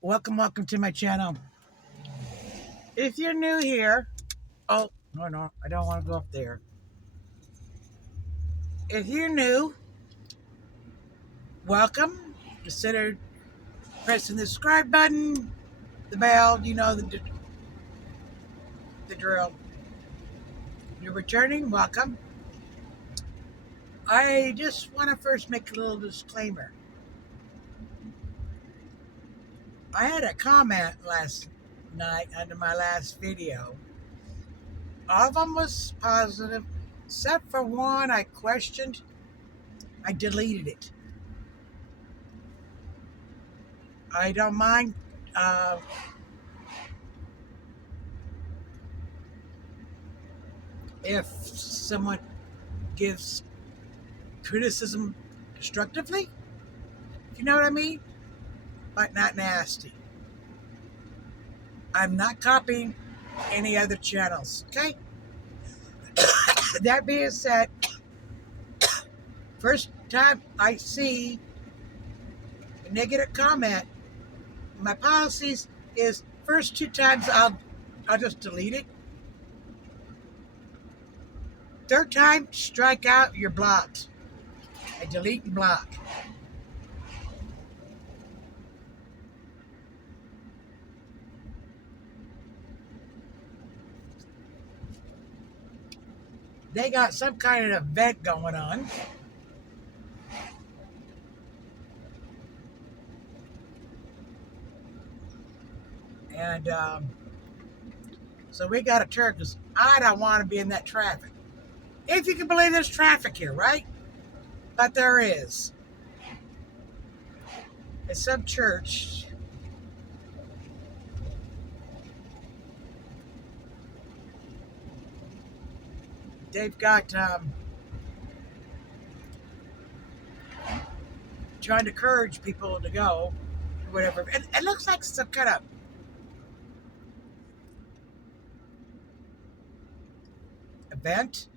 Welcome to my channel. If you're new here, oh, no, I don't want to go up there. If you're new, welcome. Consider pressing the subscribe button, the bell, the drill. You're returning, welcome. I just want to first make a little disclaimer. I had a comment last night under my last video. All of them was positive, except for one I questioned. I deleted it. I don't mind uh, if someone gives criticism constructively, if you know what I mean, but not nasty. I'm not copying any other channels, okay? That being said, first time I see a negative comment, my policies is first two times I'll just delete it. Third time, strike out, you're blocked. I delete and block. They got some kind of event going on. And so we got to turn because I don't want to be in that traffic. If you can believe there's traffic here, right? But there is. At some church, they've got trying to encourage people to go, or whatever. It looks like some kind of event.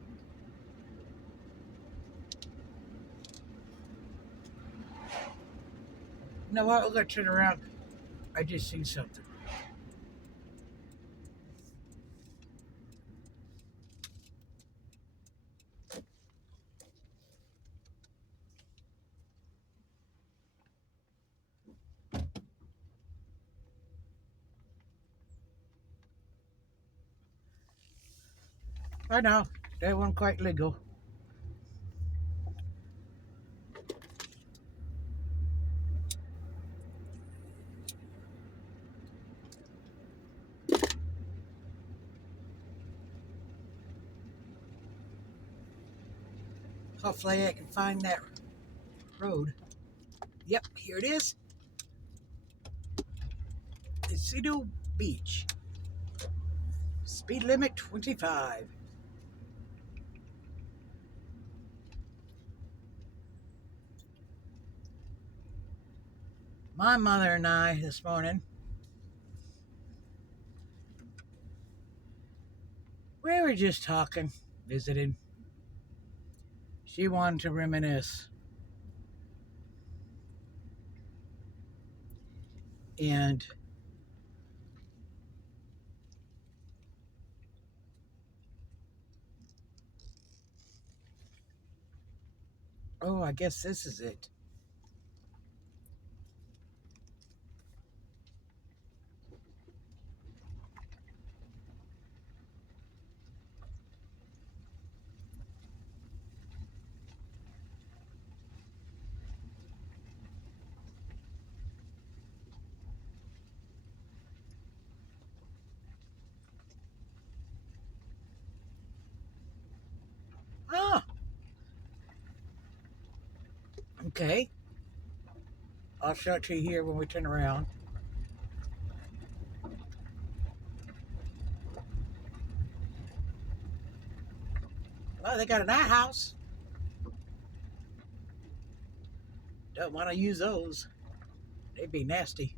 You know what? We're going to turn around. I just seen something. I know. That wasn't quite legal. Hopefully I can find that road. Yep, here it is. Encino Beach. Speed limit 25. My mother and I this morning, we were just talking, visiting. She wanted to reminisce. And oh, I guess this is it. Oh, okay. I'll show it to you here when we turn around. Well, they got an outhouse. Don't want to use those. They'd be nasty.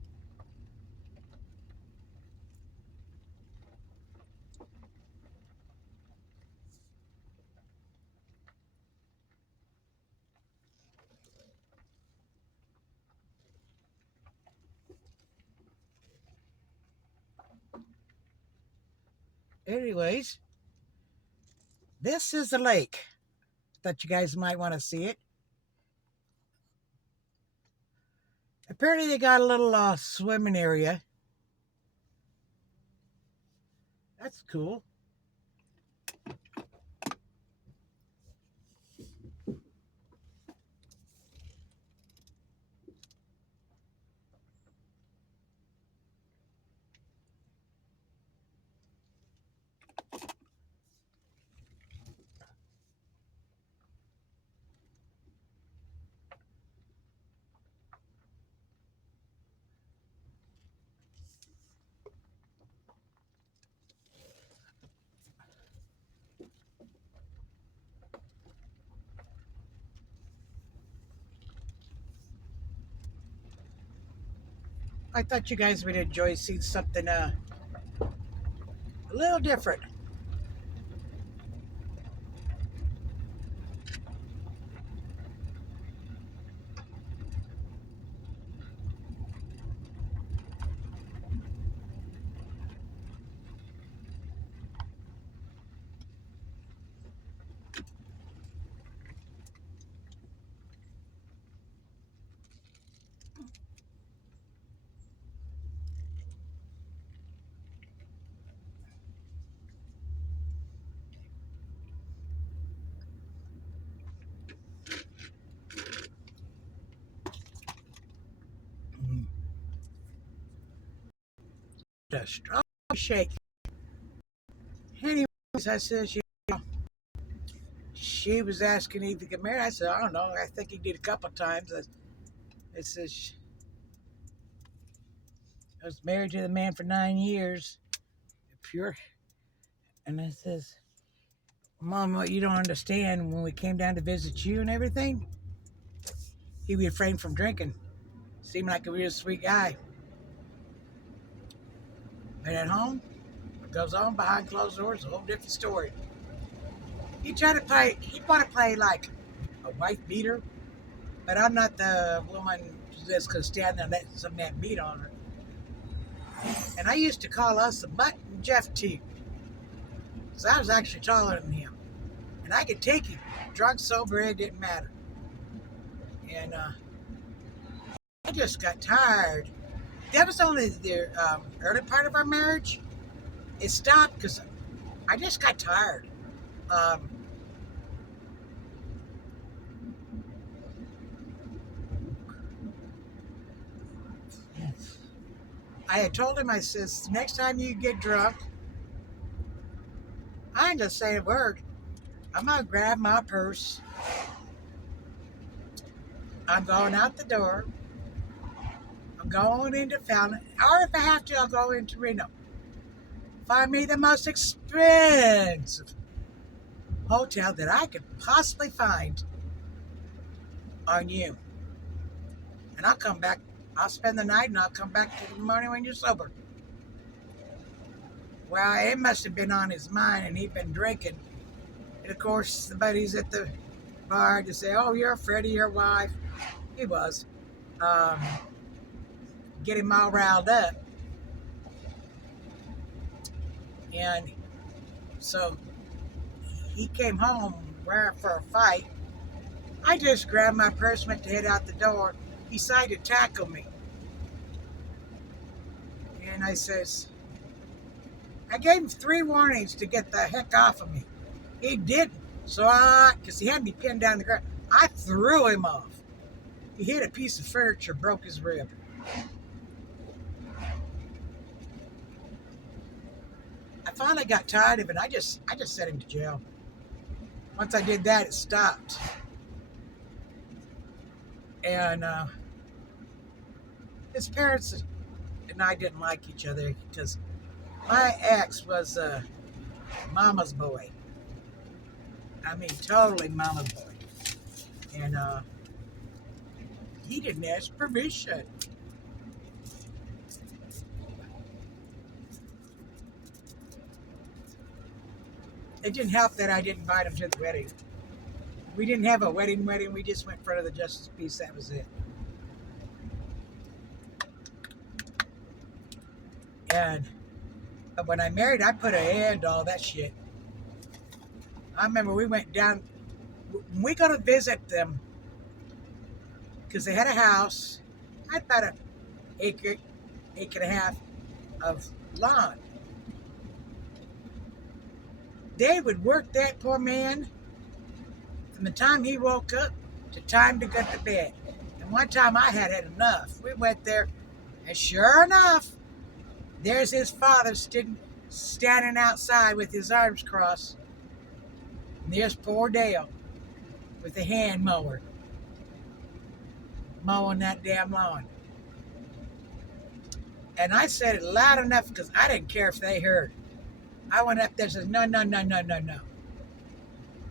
anyways, this is the lake. Thought you guys might want to see it. Apparently they got a little swimming area. That's cool. I thought you guys would enjoy seeing something a little different. A strong shake. Anyways, I says, she was asking if he get married. I said, I don't know. I think he did a couple of times. It says, I was married to the man for 9 years. Pure. And I says, Mom, what you don't understand, when we came down to visit you and everything, he refrained from drinking. Seemed like a real sweet guy. But at home, what goes on behind closed doors is a whole different story. He'd want to play like a wife beater, but I'm not the woman that's going to stand there and let some man beat on her. And I used to call us the Mutt and Jeff team, because I was actually taller than him. And I could take him, drunk, sober, it didn't matter. And I just got tired. That was only the early part of our marriage. It stopped because I just got tired. I had told him, I says, next time you get drunk, I ain't gonna say a word. I'm gonna grab my purse. I'm going out the door. I'm going into Fountain, or if I have to, I'll go into Reno. Find me the most expensive hotel that I could possibly find on you. And I'll come back. I'll spend the night and I'll come back to the morning when you're sober. Well, it must have been on his mind and he'd been drinking. And of course, the buddies at the bar to say, oh, you're afraid of your wife. He was. Get him all riled up. And so he came home raring for a fight. I just grabbed my purse, went to head out the door. He decided to tackle me. And I says, I gave him 3 warnings to get the heck off of me. He didn't. So because he had me pinned down the ground, I threw him off. He hit a piece of furniture, broke his rib. I finally got tired of it. I just sent him to jail. Once I did that, it stopped. And his parents and I didn't like each other because my ex was mama's boy. I mean, totally mama's boy. And he didn't ask permission. It didn't help that I didn't invite him to the wedding. We didn't have a wedding. We just went in front of the Justice Peace. That was it. And But when I married, I put an end to all that shit. I remember we went down, when we go to visit them, because they had a house, I had about an acre, acre and a half of lawn. They would work that poor man from the time he woke up to time to go to bed. And one time I had enough. We went there, and sure enough, there's his father standing outside with his arms crossed. And there's poor Dale with a hand mower mowing that damn lawn. And I said it loud enough because I didn't care if they heard. I went up there and said, no, no, no, no, no, no.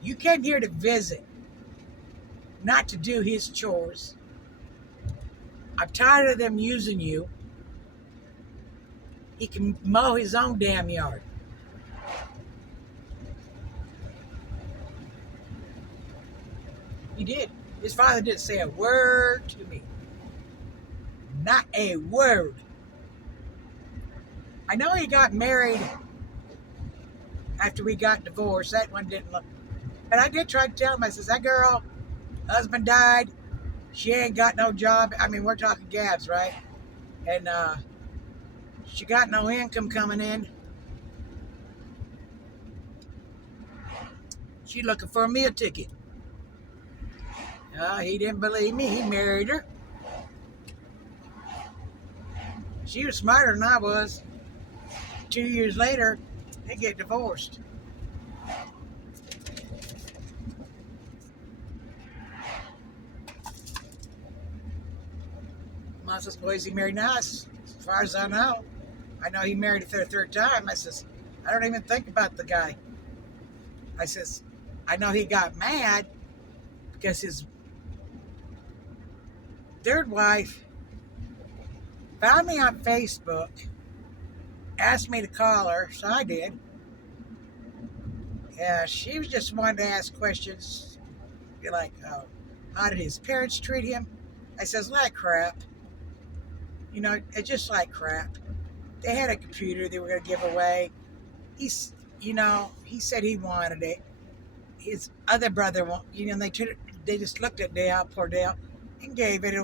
You came here to visit, not to do his chores. I'm tired of them using you. He can mow his own damn yard. He did. His father didn't say a word to me. Not a word. I know he got married after we got divorced. That one didn't look. But I did try to tell him, I says, that girl, husband died. She ain't got no job. I mean, we're talking Gabs, right? And she got no income coming in. She looking for a meal ticket. He didn't believe me. He married her. She was smarter than I was. 2 years later, they get divorced. I says, well, is he married now? As far as I know he married for the third time. I says, I don't even think about the guy. I says, I know he got mad because his third wife found me on Facebook, asked me to call her, so I did. Yeah, she was just wanting to ask questions, be like, how did his parents treat him? I says, like crap. You know, it's just like crap. They had a computer they were going to give away. He said he wanted it. His other brother, they just looked at Dale, poor Dale, and gave it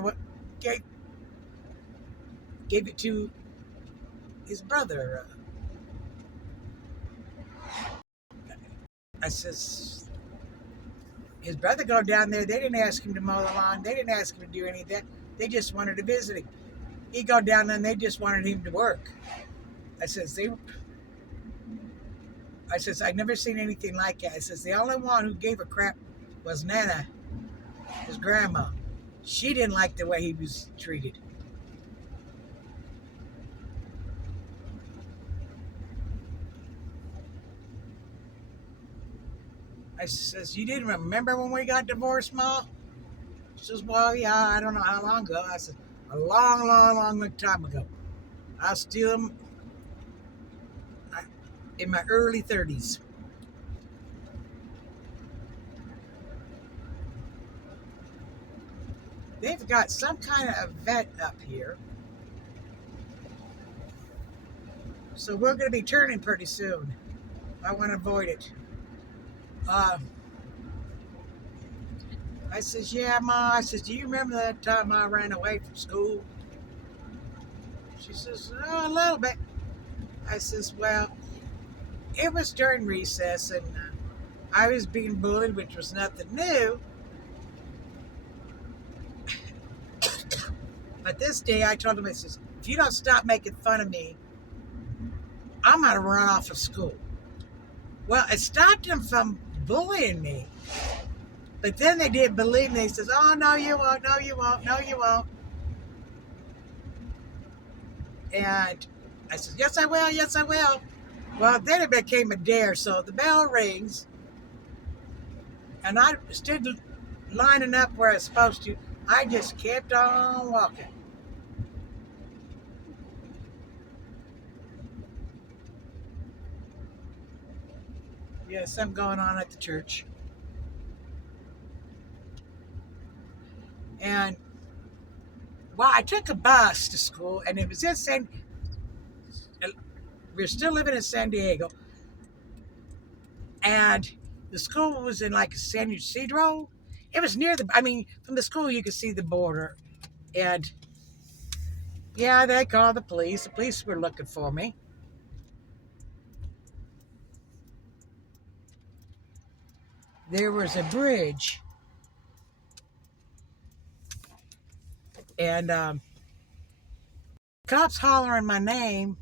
to his brother. I says, his brother go down there. They didn't ask him to mow the lawn. They didn't ask him to do any of that. They just wanted to visit him. He go down there and they just wanted him to work. I says, I've never seen anything like it. I says, the only one who gave a crap was Nana, his grandma. She didn't like the way he was treated. I says, you didn't remember when we got divorced, Ma? She says, well, yeah, I don't know how long ago. I said, a long, long, long time ago. I was still in my early 30s. They've got some kind of event up here. So we're going to be turning pretty soon. I want to avoid it. I says, yeah, Ma. I says, do you remember that time I ran away from school? She says, oh, a little bit. I says, well, it was during recess and I was being bullied, which was nothing new. But this day I told him, I says, if you don't stop making fun of me, I'm going to run off of school. Well, it stopped them from bullying me. But then they didn't believe me. He says, oh, no, you won't. No, you won't. No, you won't. And I said, yes, I will. Yes, I will. Well, then it became a dare. So the bell rings. And I stood lining up where I was supposed to. I just kept on walking. Yeah, something going on at the church. And well, I took a bus to school, and it was just saying we're still living in San Diego, and the school was in like San Ysidro. It was near the. I mean, from the school you could see the border, and yeah, they called the police. The police were looking for me. There was a bridge, and cops hollering my name,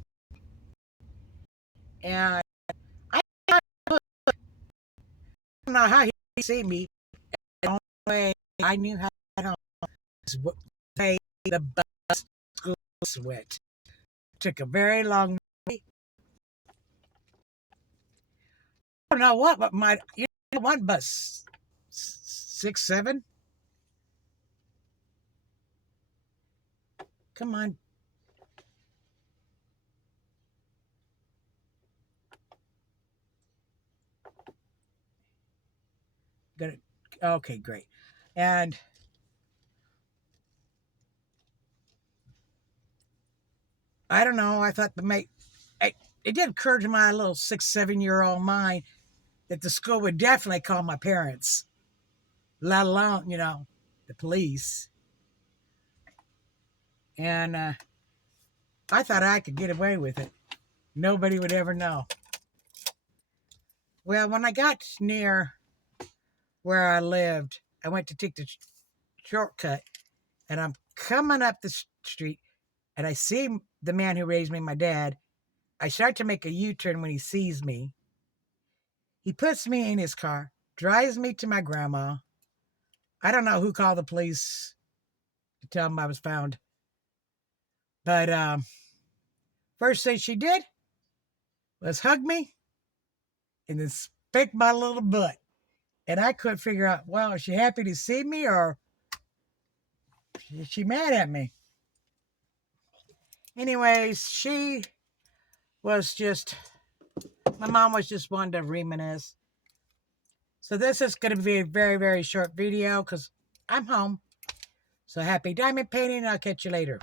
and I don't know how he see me. The only way I knew how to get home was what way the bus schools went. Took a very long way. I don't know what, but my one bus, 6, 7. Come on. Got it. Okay, great. And I don't know. I thought it did occur to my little 6, 7-year-old mind that the school would definitely call my parents, let alone, the police. And I thought I could get away with it. Nobody would ever know. Well, when I got near where I lived, I went to take the shortcut, and I'm coming up the street, and I see the man who raised me, my dad. I start to make a U-turn when he sees me. He puts me in his car, drives me to my grandma. I don't know who called the police to tell them I was found. But first thing she did was hug me and then spank my little butt. And I couldn't figure out, well, is she happy to see me or is she mad at me? Anyways, my mom was just one to reminisce. So this is going to be a very, very short video because I'm home. So happy diamond painting. I'll catch you later.